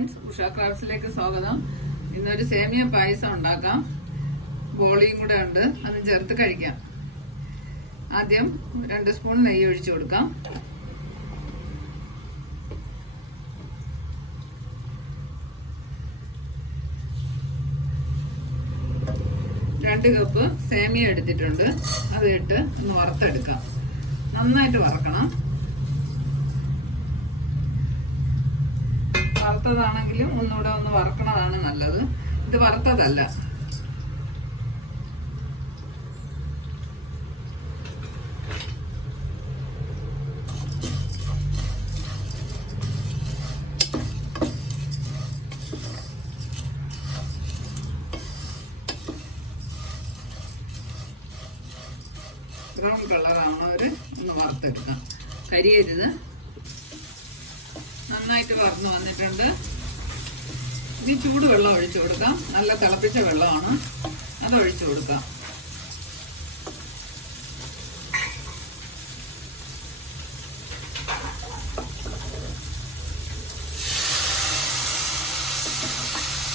ഉഷ ക്രാഫ്റ്റ്സിലേക്ക് സ്വാഗതം. ഇന്നൊരു സേമിയ പായസം ഉണ്ടാക്കാം. ബോളിയും കൂടെ ഉണ്ട്. അത് ചേർത്ത് കഴിക്കാം. ആദ്യം രണ്ട് സ്പൂൺ നെയ്യ് ഒഴിച്ചു കൊടുക്കാം. രണ്ട് കപ്പ് സേമിയ എടുത്തിട്ടുണ്ട്. അത് ഇട്ട് ഒന്ന് വറുത്തെടുക്കാം. നന്നായിട്ട് വറക്കണം. വറുത്തതാണെങ്കിലും ഒന്നുകൂടെ ഒന്ന് വറക്കണതാണ് നല്ലത്. ഇത് വറുത്തതല്ല. ബ്രൗൺ ഒരു ഒന്ന് വറുത്തെടുക്കാം കരിയരുത്. നന്നായിട്ട് വറന്ന് വന്നിട്ടുണ്ട്. ഇനി ചൂടുവെള്ളം ഒഴിച്ചു കൊടുക്കാം. നല്ല തിളപ്പിച്ച വെള്ളമാണ്. അത് ഒഴിച്ചു കൊടുക്കാം.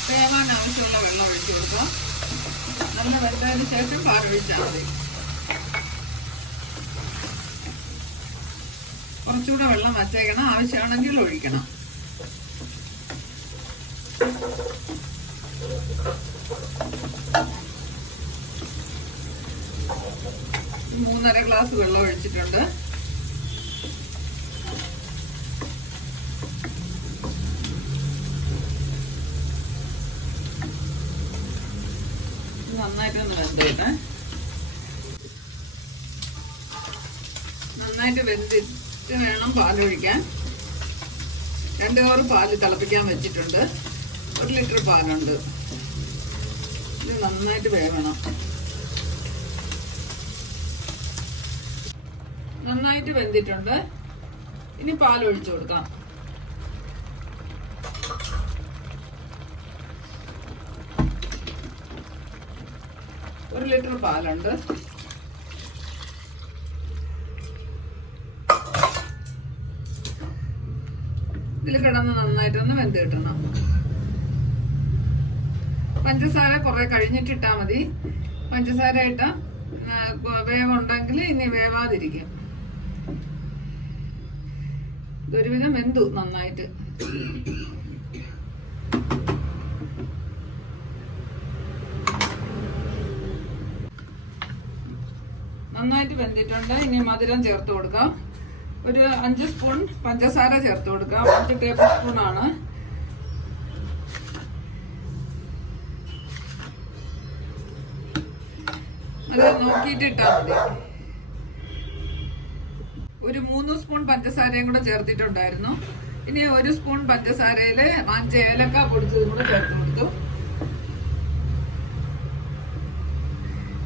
വേവാൻ ആവശ്യമുള്ള വെള്ളം ഒഴിച്ചു കൊടുക്കാം. നല്ല വെന്തതിന് ശേഷം പാറൊഴിച്ചാൽ മതി. കുറച്ചുകൂടെ വെള്ളം വച്ചേക്കണം. ആവശ്യമാണെങ്കിൽ ഒഴിക്കണം. മൂന്നര ഗ്ലാസ് വെള്ളം ഒഴിച്ചിട്ടുണ്ട്. നന്നായിട്ടൊന്ന് വെന്തേട്ടെ നന്നായിട്ട് വെന്തിട്ട് വേണം പാലൊഴിക്കാൻ. രണ്ട് കവർ പാൽ തിളപ്പിക്കാൻ വെച്ചിട്ടുണ്ട്. ഒരു ലിറ്റർ പാലുണ്ട്. ഇത് നന്നായിട്ട് വേവണം. നന്നായിട്ട് വെന്തിട്ടുണ്ട്. ഇനി പാൽ ഒഴിച്ചു കൊടുക്കാം. ഒരു ലിറ്റർ പാലുണ്ട്. ഇതിൽ കിടന്ന് നന്നായിട്ടൊന്ന് വെന്ത് കിട്ടണം. പഞ്ചസാര കുറെ കഴിഞ്ഞിട്ടിട്ടാ മതി. പഞ്ചസാര ഇട്ട വേവുണ്ടെങ്കിൽ ഇനി വേവാതിരിക്കും. ഇതൊരുവിധം വെന്തു നന്നായിട്ട്. നന്നായിട്ട് വെന്തിട്ടുണ്ട്. ഇനി മധുരം ചേർത്ത് കൊടുക്കാം. ഒരു അഞ്ച് സ്പൂൺ പഞ്ചസാര ചേർത്ത് കൊടുക്കാം. അഞ്ച് ടേബിൾ സ്പൂൺ ആണ്. അത് നോക്കിയിട്ട് ഇട്ടാൽ മതി. ഒരു മൂന്ന് സ്പൂൺ പഞ്ചസാരയും കൂടെ ചേർത്തിട്ടുണ്ടായിരുന്നു. ഇനി ഒരു സ്പൂൺ പഞ്ചസാരയിൽ അഞ്ച് ഏലക്ക പൊടിച്ചതും കൂടെ ചേർത്ത് കൊടുത്തു.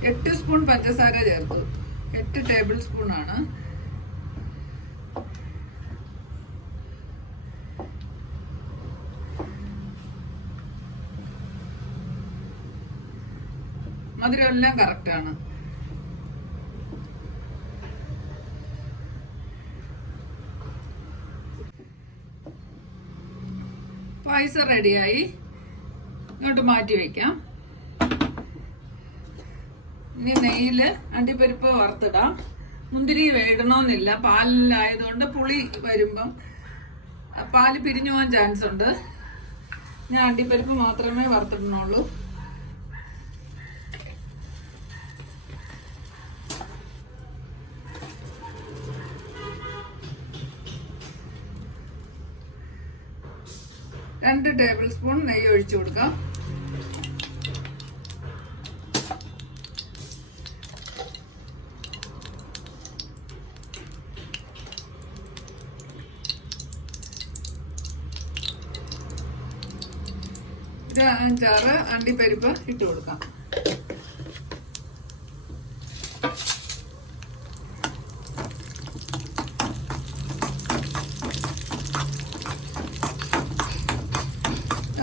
എട്ട് സ്പൂൺ പഞ്ചസാര ചേർത്തു. എട്ട് ടേബിൾ സ്പൂൺ ആണ്. മധുരം എല്ലാം കറക്റ്റ് ആണ്. പായസം റെഡിയായി ഇങ്ങോട്ട് മാറ്റി വെക്കാം. ഇനി നെയ്യിൽ അണ്ടിപ്പരിപ്പ് വറുത്തിടാം. മുന്തിരി വേടണമെന്നില്ല പാലിലായതുകൊണ്ട് പുളി വരുമ്പം പാൽ പിരിഞ്ഞു പോകാൻ ചാൻസ് ഉണ്ട്. ഞാൻ അണ്ടിപ്പരിപ്പ് മാത്രമേ വറുത്തിടണുള്ളൂ രണ്ട് ടേബിൾ സ്പൂൺ നെയ്യ് ഒഴിച്ചു കൊടുക്കാം. അഞ്ചാറ് അണ്ടിപ്പരിപ്പ് ഇട്ട് കൊടുക്കാം.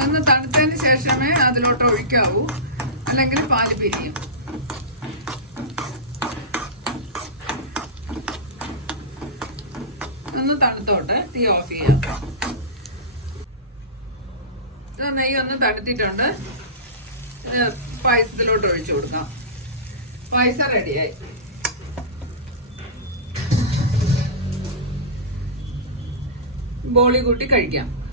ഒന്ന് തണുത്തതിന് ശേഷമേ അതിലോട്ട് ഒഴിക്കാവൂ. അല്ലെങ്കിൽ പാൽ പിരിയും. ഒന്ന് തണുത്തോട്ടെ തീ ഓഫ് ചെയ്യാം. നെയ്യ് ഒന്ന് തണുത്തിട്ടുണ്ട്. പായസത്തിലോട്ട് ഒഴിച്ചു കൊടുക്കാം. പായസം റെഡിയായി. ബോളി കൂട്ടി കഴിക്കാം.